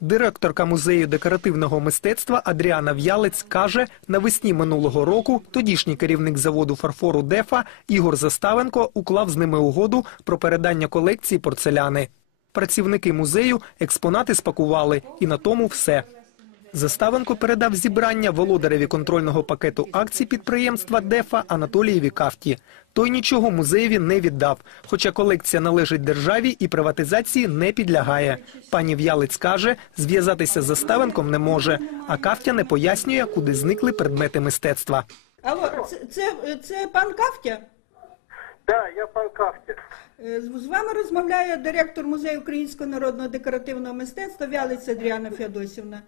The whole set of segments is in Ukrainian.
Директорка музею декоративного мистецтва Адріана В'ялець каже, навесні минулого року тодішній керівник заводу фарфору Дефа Ігор Заставенко уклав з ними угоду про передання колекції порцеляни. Працівники музею експонати спакували, і на тому все. Заставенко передав зібрання володареві контрольного пакету акцій підприємства Дефа Анатолієві Кафті. Той нічого музеєві не віддав, хоча колекція належить державі і приватизації не підлягає. Пані В'ялець каже, зв'язатися з Заставенком не може, а Кафтя не пояснює, куди зникли предмети мистецтва. Алло, це, це, це пан Кафтя? Да, я пан Кафтя. Е, З вами розмовляє директор музею українського народного декоративного мистецтва Вялиця Адріана Феодосівна.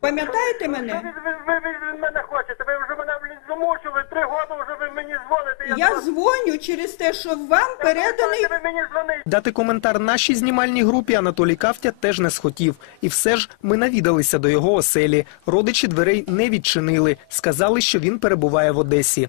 Пам'ятаєте мене? ви, ви, ви, ви від мене хочете? Ви вже мене блін, замучили, три роки вже ви мені дзвоните. Я дзвоню через те, що вам переданий. Ви мені дзвоните. Дати коментар нашій знімальній групі Анатолій Кафтя теж не схотів. І все ж ми навідалися до його оселі. Родичі дверей не відчинили. Сказали, що він перебуває в Одесі.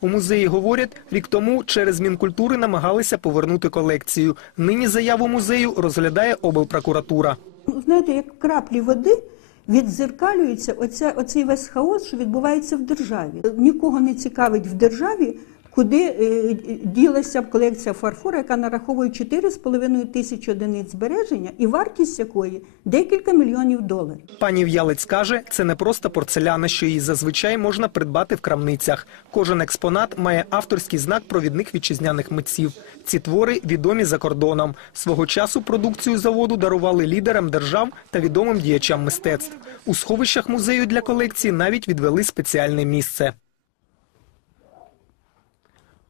У музеї говорять, рік тому через Мінкультури намагалися повернути колекцію. Нині заяву музею розглядає облпрокуратура. Знаєте, як краплі води відзеркалюється оця, оцей весь хаос, що відбувається в державі. Нікого не цікавить в державі, куди е, ділася колекція фарфору, яка нараховує 4,5 тисячі одиниць збереження і вартість якої декілька мільйонів доларів. Пані В'ялець каже, це не просто порцеляна, що її зазвичай можна придбати в крамницях. Кожен експонат має авторський знак провідних вітчизняних митців. Ці твори відомі за кордоном. Свого часу продукцію заводу дарували лідерам держав та відомим діячам мистецтв. У сховищах музею для колекції навіть відвели спеціальне місце.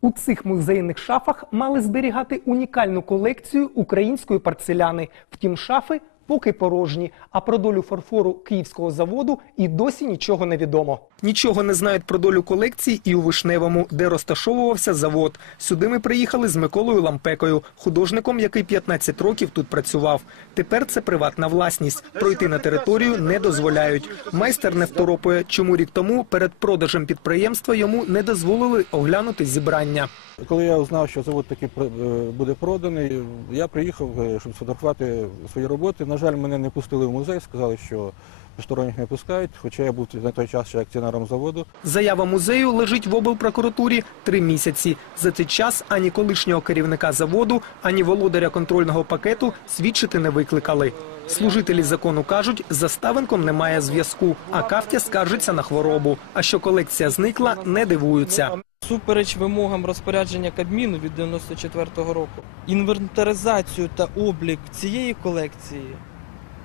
У цих музейних шафах мали зберігати унікальну колекцію української порцеляни. Втім, шафи поки порожні. А про долю фарфору київського заводу і досі нічого не відомо. Нічого не знають про долю колекції і у Вишневому, де розташовувався завод. Сюди ми приїхали з Миколою Лампекою, художником, який 15 років тут працював. Тепер це приватна власність. Пройти на територію не дозволяють. Майстер не второпує, чому рік тому перед продажем підприємства йому не дозволили оглянути зібрання. Коли я узнав, що завод таки про- е, буде проданий, я приїхав, е, щоб сфотографувати свої роботи. Жаль, мене не пустили в музей, сказали, що посторонніх не пускають, хоча я був на той час ще акціонером заводу. Заява музею лежить в облпрокуратурі три місяці. За цей час ані колишнього керівника заводу, ані володаря контрольного пакету свідчити не викликали. Служителі закону кажуть, з заставенком немає зв'язку, а Кафтя скаржиться на хворобу. А що колекція зникла, не дивуються. Супереч вимогам розпорядження Кабміну від 94-го року, інвентаризацію та облік цієї колекції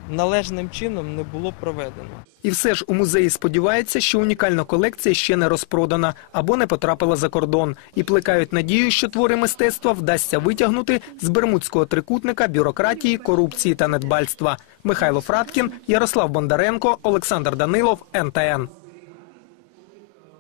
належним чином не було проведено. І все ж у музеї сподіваються, що унікальна колекція ще не розпродана або не потрапила за кордон, і плекають надію, що твори мистецтва вдасться витягнути з бермудського трикутника бюрократії, корупції та недбальства. Михайло Фраткін, Ярослав Бондаренко, Олександр Данилов, НТН.